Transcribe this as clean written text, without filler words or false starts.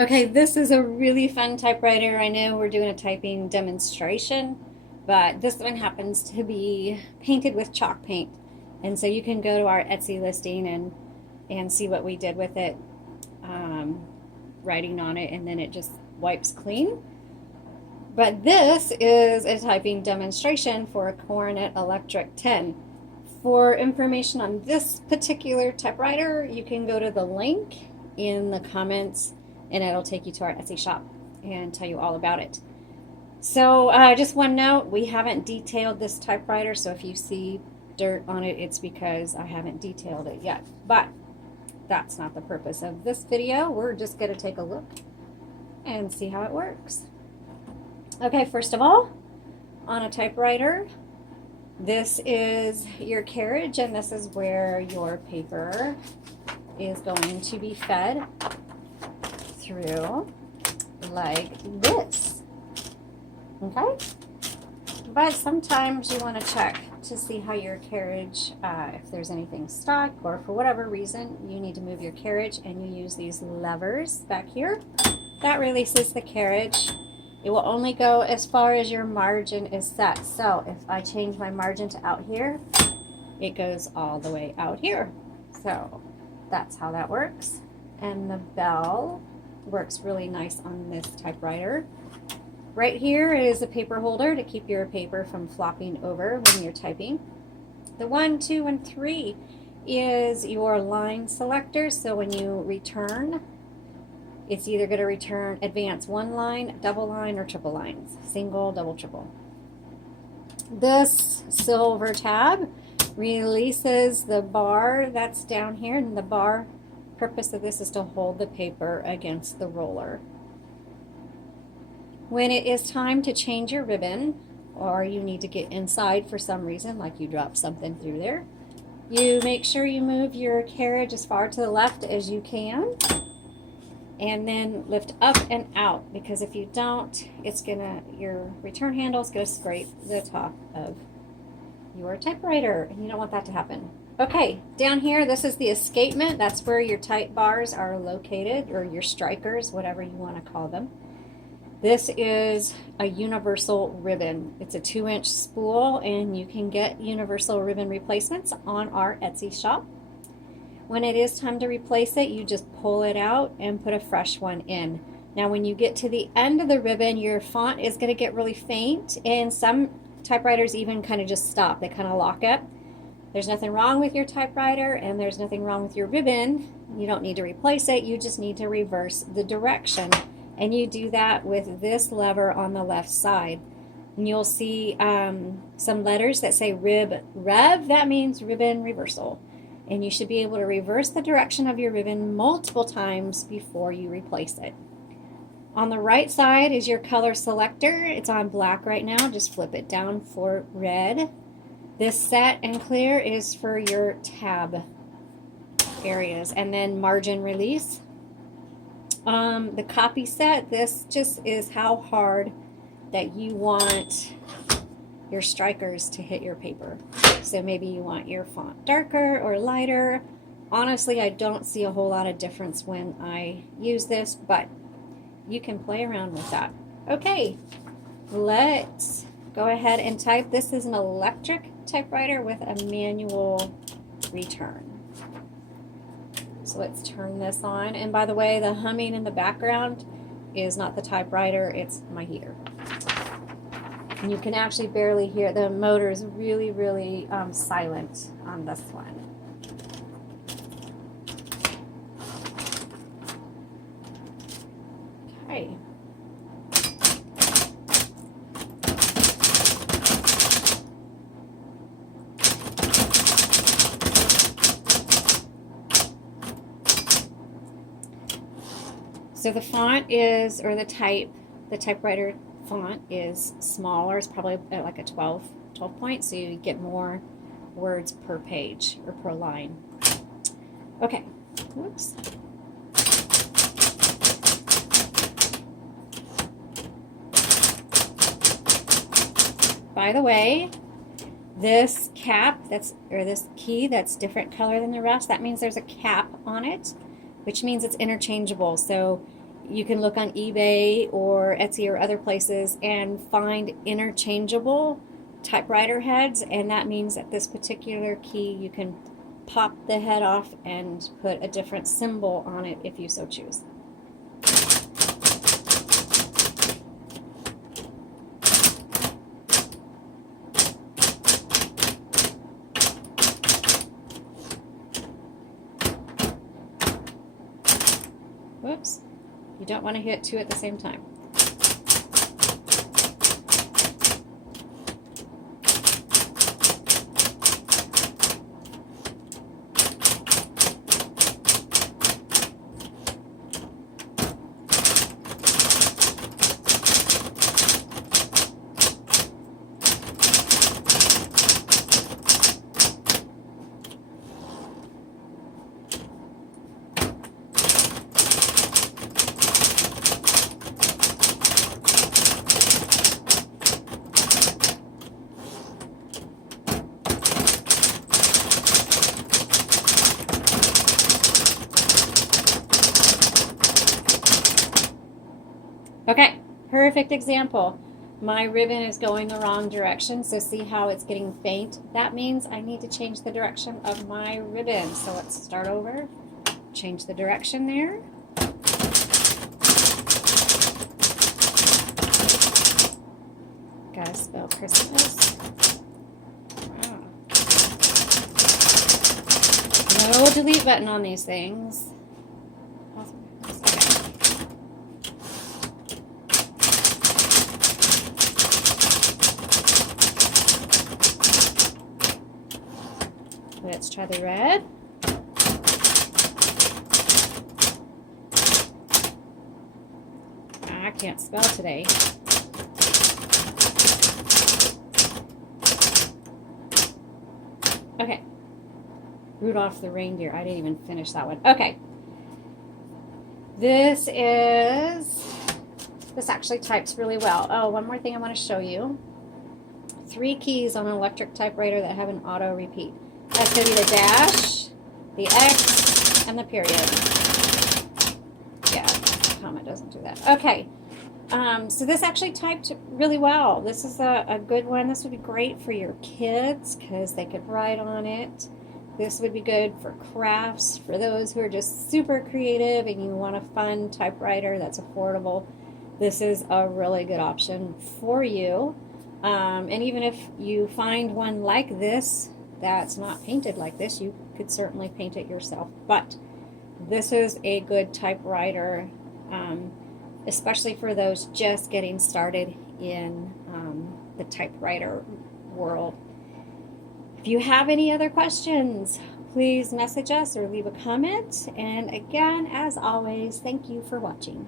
Okay, this is a really fun typewriter. I know we're doing a typing demonstration, but this one happens to be painted with chalk paint. And so you can go to our Etsy listing and see what we did with it, um, writing on it, and then it just wipes clean. But this is a typing demonstration for a Coronet Electric 10. For information on this particular typewriter, you can go to the link in the comments and it'll take you to our Etsy shop and tell you all about it. So just one note, we haven't detailed this typewriter, so if you see dirt on it, it's because I haven't detailed it yet. But that's not the purpose of this video. We're just going to take a look and see how it works. Okay, first of all, on a typewriter, this is your carriage, and this is where your paper is going to be fed through like this. Okay? But sometimes you want to check to see how your carriage, if there's anything stuck, or for whatever reason you need to move your carriage, and you use these levers back here. That releases the carriage. It will only go as far as your margin is set. So if I change my margin to out here, it goes all the way out here. So that's how that works. And the bell works really nice on this typewriter. Right here is a paper holder to keep your paper from flopping over when you're typing. The 1, 2, and 3 is your line selector. So when you return, it's either going to return advance one line, double line, or triple lines. Single, double, triple. This silver tab releases the bar that's down here, and the bar purpose of this is to hold the paper against the roller. When it is time to change your ribbon, or you need to get inside for some reason, like you dropped something through there, you make sure you move your carriage as far to the left as you can, and then lift up and out, because if you don't, it's gonna, your return handle is gonna scrape the top of your typewriter, and you don't want that to happen. Okay, down here, this is the escapement. That's where your type bars are located, or your strikers, whatever you want to call them. This is a universal ribbon. It's a 2-inch spool, and you can get universal ribbon replacements on our Etsy shop. When it is time to replace it, you just pull it out and put a fresh one in. Now when you get to the end of the ribbon, your font is going to get really faint, and some typewriters even kind of just stop. They kind of lock up. There's nothing wrong with your typewriter, and there's nothing wrong with your ribbon. You don't need to replace it. You just need to reverse the direction. And you do that with this lever on the left side. And you'll see some letters that say rev. That means ribbon reversal. And you should be able to reverse the direction of your ribbon multiple times before you replace it. On the right side is your color selector. It's on black right now. Just flip it down for red. This set and clear is for your tab areas. And then margin release. The copy set, this just is how hard that you want your strikers to hit your paper. So maybe you want your font darker or lighter. Honestly, I don't see a whole lot of difference when I use this, but you can play around with that. Okay, let's go ahead and type. This is an electric typewriter with a manual return. So let's turn this on. And by the way, the humming in the background is not the typewriter, it's my heater. And you can actually barely hear, the motor is really, really silent on this one. Okay. So the font is, or the typewriter font is smaller. It's probably at like a 12 point, so you get more words per page or per line. Okay, whoops. By the way, this cap or this key that's different color than the rest, that means there's a cap on it, which means it's interchangeable. So You can look on eBay or Etsy or other places and find interchangeable typewriter heads, and that means that this particular key you can pop the head off and put a different symbol on it if you so choose. Whoops, you don't want to hit two at the same time. Okay, perfect example. My ribbon is going the wrong direction, so see how it's getting faint? That means I need to change the direction of my ribbon. So let's start over. Change the direction there. Gotta spell Christmas. No delete button on these things. Let's try the red. I can't spell today. Okay. Rudolph the reindeer. I didn't even finish that one. Okay. This actually types really well. Oh, one more thing I want to show you. 3 keys on an electric typewriter that have an auto repeat. That's going to be the dash, the X, and the period. Yeah, comma doesn't do that. Okay, so this actually typed really well. This is a good one. This would be great for your kids because they could write on it. This would be good for crafts, for those who are just super creative and you want a fun typewriter that's affordable. This is a really good option for you. And even if you find one like this that's not painted like this, you could certainly paint it yourself. But this is a good typewriter, especially for those just getting started in the typewriter world. If you have any other questions, please message us or leave a comment. And again, as always, thank you for watching.